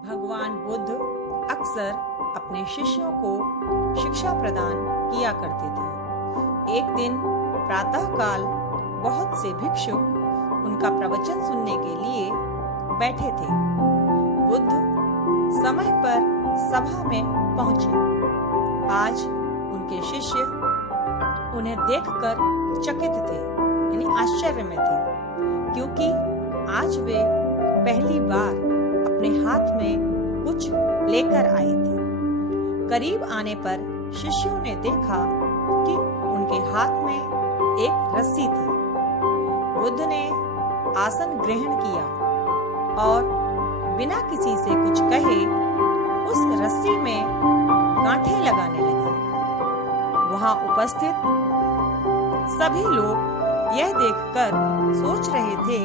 भगवान बुद्ध अक्सर अपने शिष्यों को शिक्षा प्रदान किया करते थे। एक दिन प्रातःकाल बहुत से भिक्षुक उनका प्रवचन सुनने के लिए बैठे थे। बुद्ध समय पर सभा में पहुंचे। आज उनके शिष्य उन्हें देखकर चकित थे, यानी आश्चर्य में थे, क्योंकि आज वे पहली बार अपने हाथ में कुछ लेकर आए थे। करीब आने पर शिष्यों ने देखा कि उनके हाथ में एक रस्सी थी। बुद्ध ने आसन ग्रहण किया और बिना किसी से कुछ कहे उस रस्सी में गांठें लगाने लगे। वहां उपस्थित सभी लोग यह देखकर सोच रहे थे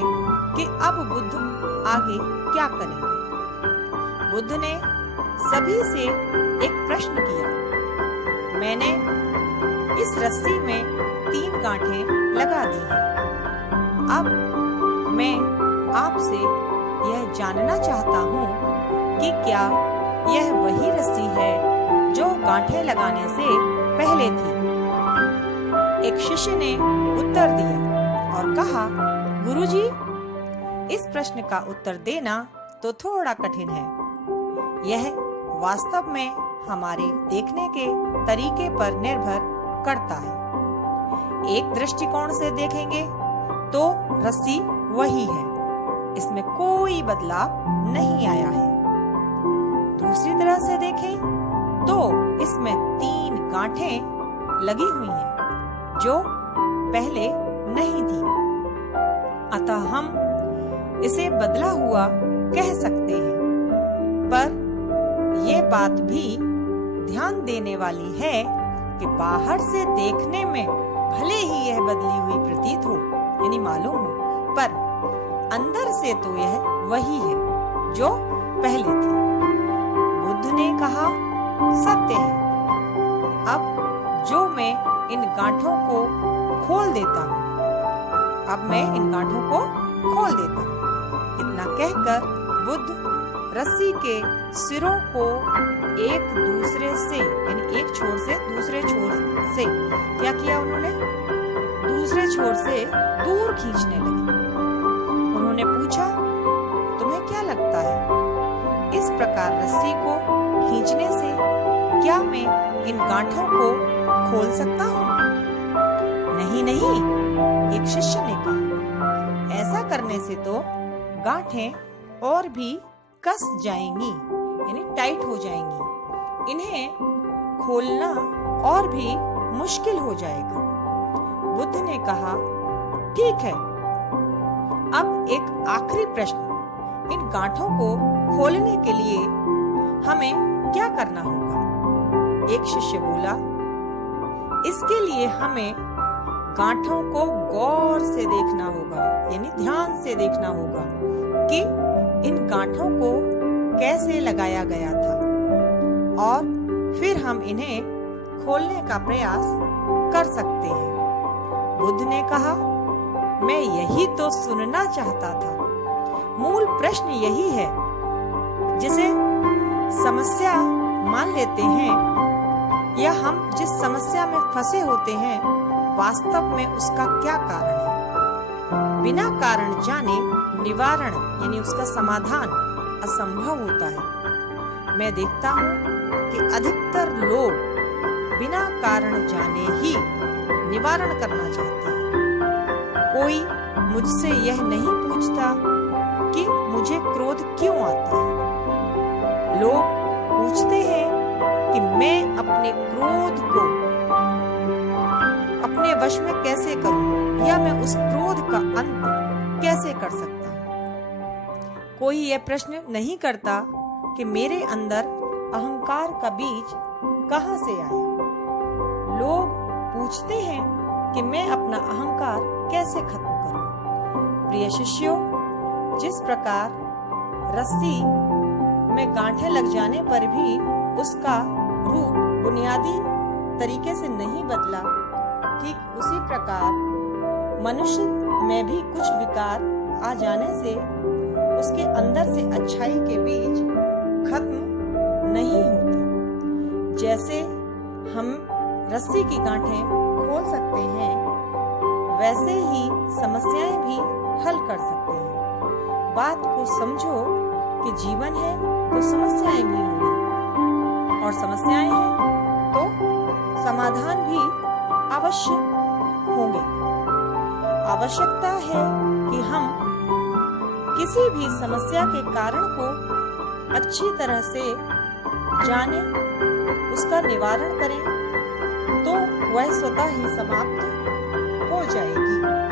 कि अब बुद्ध आगे क्या करेंगे। बुद्ध ने सभी से एक प्रश्न किया। मैंने इस रस्सी में 3 गांठें लगा दी हैं। अब मैं आपसे यह जानना चाहता हूँ कि क्या यह वही रस्सी है जो गांठें लगाने से पहले थी। एक शिष्य ने उत्तर दिया और कहा, गुरुजी, इस प्रश्न का उत्तर देना तो थोड़ा कठिन है। यह वास्तव में हमारे देखने के तरीके पर निर्भर करता है। एक दृष्टिकोण से देखेंगे तो रस्सी वही है, इसमें कोई बदलाव नहीं आया है। दूसरी तरह से देखें तो इसमें 3 गांठें लगी हुई हैं जो पहले नहीं थी। अतः हम इसे बदला हुआ कह सकते हैं। पर ये बात भी ध्यान देने वाली है कि बाहर से देखने में भले ही यह बदली हुई प्रतीत हो, यानी मालूम हो, पर अंदर से तो यह वही है जो पहले थी। बुद्ध ने कहा, सत्य है। अब जो मैं इन गांठों को खोल देता हूँ, इतना कहकर बुद्ध रस्सी के सिरों को एक दूसरे से, यानी एक छोर से दूसरे छोर से क्या किया उन्होंने, दूसरे छोर से दूर खींचने लगे। उन्होंने पूछा, तुम्हें क्या लगता है, इस प्रकार रस्सी को खींचने से क्या मैं इन गांठों को खोल सकता हूँ? नहीं, एक शिष्य ने कहा, ऐसा करने से तो गांठें और भी कस जाएंगी, यानी टाइट हो जाएंगी। इन्हें खोलना और भी मुश्किल हो जाएगा। बुद्ध ने कहा, ठीक है, अब एक आखिरी प्रश्न, इन गांठों को खोलने के लिए हमें क्या करना होगा? एक शिष्य बोला, इसके लिए हमें गांठों को गौर से देखना होगा, यानी ध्यान से देखना होगा कि इन गांठों को कैसे लगाया गया था, और फिर हम इन्हें खोलने का प्रयास कर सकते हैं। बुद्ध ने कहा, मैं यही तो सुनना चाहता था। मूल प्रश्न यही है, जिसे समस्या मान लेते हैं, या हम जिस समस्या में फंसे होते हैं, वास्तव में उसका क्या कारण है। बिना कारण जाने निवारण, यानी उसका समाधान असंभव होता है। मैं देखता हूँ कि अधिकतर लोग बिना कारण जाने ही निवारण करना चाहते हैं। कोई मुझसे यह नहीं पूछता कि मुझे क्रोध क्यों आता है। लोग पूछते हैं कि मैं अपने क्रोध को अपने वश में कैसे करूं, या मैं उस क्रोध का अंत कैसे कर सकता हूं। कोई यह प्रश्न नहीं करता कि मेरे अंदर अहंकार का बीज कहां से आया। लोग पूछते हैं कि मैं अपना अहंकार कैसे खत्म करूं। प्रिय शिष्यों, जिस प्रकार रस्सी में गांठें लग जाने पर भी उसका रूप बुनियादी तरीके से नहीं बदला, ठीक उसी प्रकार मनुष्य में भी कुछ विकार आ जाने से उसके अंदर से अच्छाई के बीज रस्सी की गांठें खोल सकते हैं, वैसे ही समस्याएं भी हल कर सकते हैं। बात को समझो कि जीवन है तो समस्याएं भी होंगी, और समस्याएं हैं तो समाधान भी अवश्य होंगे। आवश्यकता है कि हम किसी भी समस्या के कारण को अच्छी तरह से जानें, उसका निवारण करें, तो वह स्वतः ही समाप्त हो जाएगी।